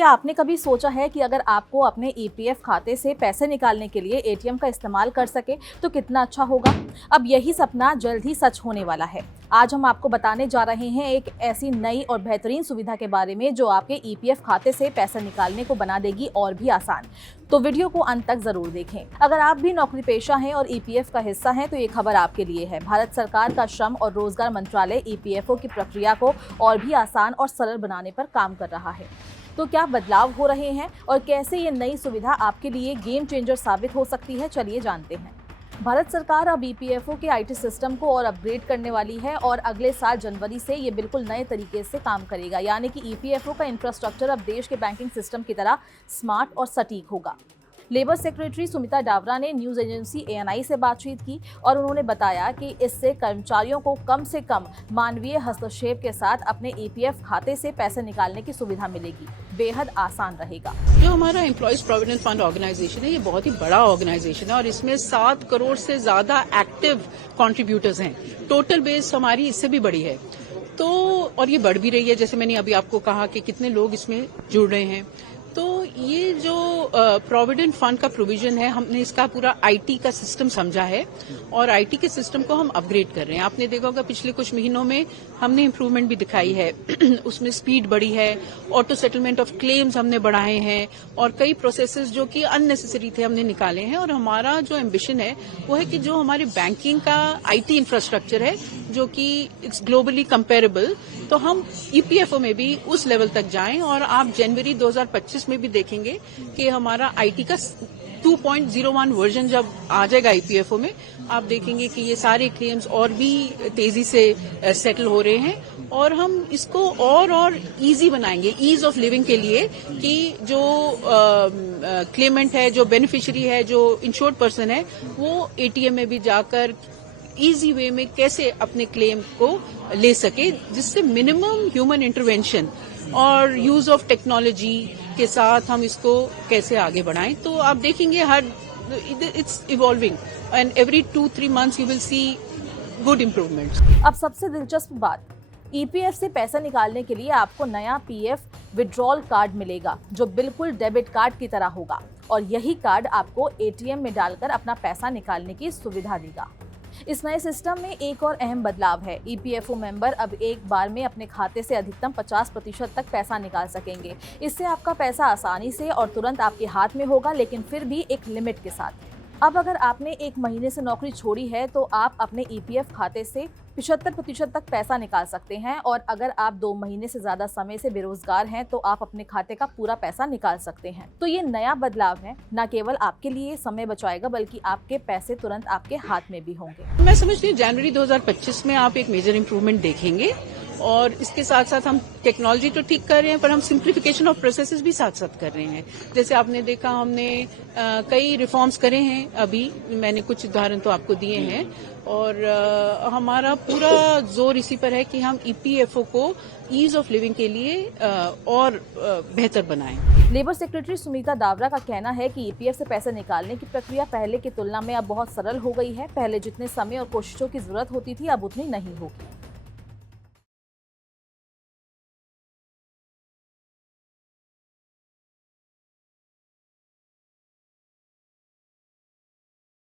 क्या आपने कभी सोचा है कि अगर आपको अपने ईपीएफ खाते से पैसे निकालने के लिए एटीएम का इस्तेमाल कर सके तो कितना अच्छा होगा। अब यही सपना जल्द ही सच होने वाला है। आज हम आपको बताने जा रहे हैं एक ऐसी नई और बेहतरीन सुविधा के बारे में जो आपके ईपीएफ खाते से पैसे निकालने को बना देगी और भी आसान। तो वीडियो को अंत तक जरूर देखें। अगर आप भी नौकरी पेशा हैं और ईपीएफ का हिस्सा हैं तो ये खबर आपके लिए है। भारत सरकार का श्रम और रोजगार मंत्रालय ईपीएफओ की प्रक्रिया को और भी आसान और सरल बनाने पर काम कर रहा है। तो क्या बदलाव हो रहे हैं और कैसे ये नई सुविधा आपके लिए गेम चेंजर साबित हो सकती है, चलिए जानते हैं। भारत सरकार अब ईपीएफओ के आईटी सिस्टम को और अपग्रेड करने वाली है और अगले साल जनवरी से ये बिल्कुल नए तरीके से काम करेगा। यानी कि ईपीएफओ का इंफ्रास्ट्रक्चर अब देश के बैंकिंग सिस्टम की तरह स्मार्ट और सटीक होगा। लेबर सेक्रेटरी सुमिता डावरा ने न्यूज एजेंसी एएनआई से बातचीत की और उन्होंने बताया कि इससे कर्मचारियों को कम से कम मानवीय हस्तक्षेप के साथ अपने ईपीएफ खाते से पैसे निकालने की सुविधा मिलेगी। बेहद आसान रहेगा। जो हमारा एम्प्लॉयज प्रोविडेंट फंड ऑर्गेनाइजेशन है, ये बहुत ही बड़ा ऑर्गेनाइजेशन है और इसमें 7 करोड़ से ज्यादा एक्टिव कंट्रीब्यूटर्स हैं। टोटल बेस हमारी इससे भी बड़ी है, तो और ये बढ़ भी रही है। जैसे मैंने अभी आपको कहा कि कितने लोग इसमें जुड़ रहे हैं। तो ये जो प्रोविडेंट फंड का प्रोविजन है, हमने इसका पूरा आईटी का सिस्टम समझा है और आईटी के सिस्टम को हम अपग्रेड कर रहे हैं। आपने देखा होगा पिछले कुछ महीनों में हमने इम्प्रूवमेंट भी दिखाई है। उसमें स्पीड बढ़ी है, ऑटो सेटलमेंट ऑफ क्लेम्स हमने बढ़ाए हैं और कई प्रोसेसेस जो कि अननेसेसरी थे हमने निकाले हैं। और हमारा जो एम्बिशन है वो है कि जो हमारे बैंकिंग का आईटी इंफ्रास्ट्रक्चर है जो कि इट्स ग्लोबली कंपेरेबल, तो हम ईपीएफओ में भी उस लेवल तक जाएं। और आप जनवरी 2025 में भी देखेंगे कि हमारा आईटी का 2.01 वर्जन जब आ जाएगा ईपीएफओ में, आप देखेंगे कि ये सारे क्लेम्स और भी तेजी से सेटल हो रहे हैं और हम इसको और इजी बनाएंगे ईज ऑफ लिविंग के लिए कि जो क्लेमेंट है, जो बेनिफिशियरी है, जो इंश्योर्ड पर्सन है, वो एटीएम में भी जाकर इजी वे में कैसे अपने क्लेम को ले सके, जिससे मिनिमम ह्यूमन इंटरवेंशन और यूज ऑफ टेक्नोलॉजी के साथ हम इसको कैसे आगे बढ़ाएं। तो आप देखेंगे it's evolving and every 2-3 months you will see good improvements. अब सबसे दिलचस्प बात, ईपीएफ से पैसा निकालने के लिए आपको नया पीएफ विड्रॉल कार्ड मिलेगा जो बिल्कुल डेबिट कार्ड की तरह होगा और यही कार्ड आपको एटीएम में डालकर अपना पैसा निकालने की सुविधा देगा। इस नए सिस्टम में एक और अहम बदलाव है। ईपीएफओ मेंबर अब एक बार में अपने खाते से अधिकतम 50% तक पैसा निकाल सकेंगे। इससे आपका पैसा आसानी से और तुरंत आपके हाथ में होगा, लेकिन फिर भी एक लिमिट के साथ। अब अगर आपने 1 महीने से नौकरी छोड़ी है तो आप अपने ईपीएफ खाते से 75% तक पैसा निकाल सकते हैं और अगर आप 2 महीने से ज्यादा समय से बेरोजगार हैं तो आप अपने खाते का पूरा पैसा निकाल सकते हैं। तो ये नया बदलाव है, न केवल आपके लिए समय बचाएगा बल्कि आपके पैसे तुरंत आपके हाथ में भी होंगे। मैं समझती हूँ जनवरी 2025 में आप एक मेजर इम्प्रूवमेंट देखेंगे और इसके साथ साथ हम टेक्नोलॉजी तो ठीक कर रहे हैं पर हम सिंप्लीफिकेशन ऑफ प्रोसेसेस भी साथ साथ कर रहे हैं। जैसे आपने देखा हमने कई रिफॉर्म्स करे हैं, अभी मैंने कुछ उदाहरण तो आपको दिए हैं और हमारा पूरा जोर इसी पर है कि हम ईपीएफओ को ईज ऑफ लिविंग के लिए और बेहतर बनाएं। लेबर सेक्रेटरी सुमिता डावरा का कहना है कि ईपीएफ से पैसे निकालने की प्रक्रिया पहले की तुलना में अब बहुत सरल हो गई है। पहले जितने समय और कोशिशों की जरूरत होती थी अब उतनी नहीं होगी।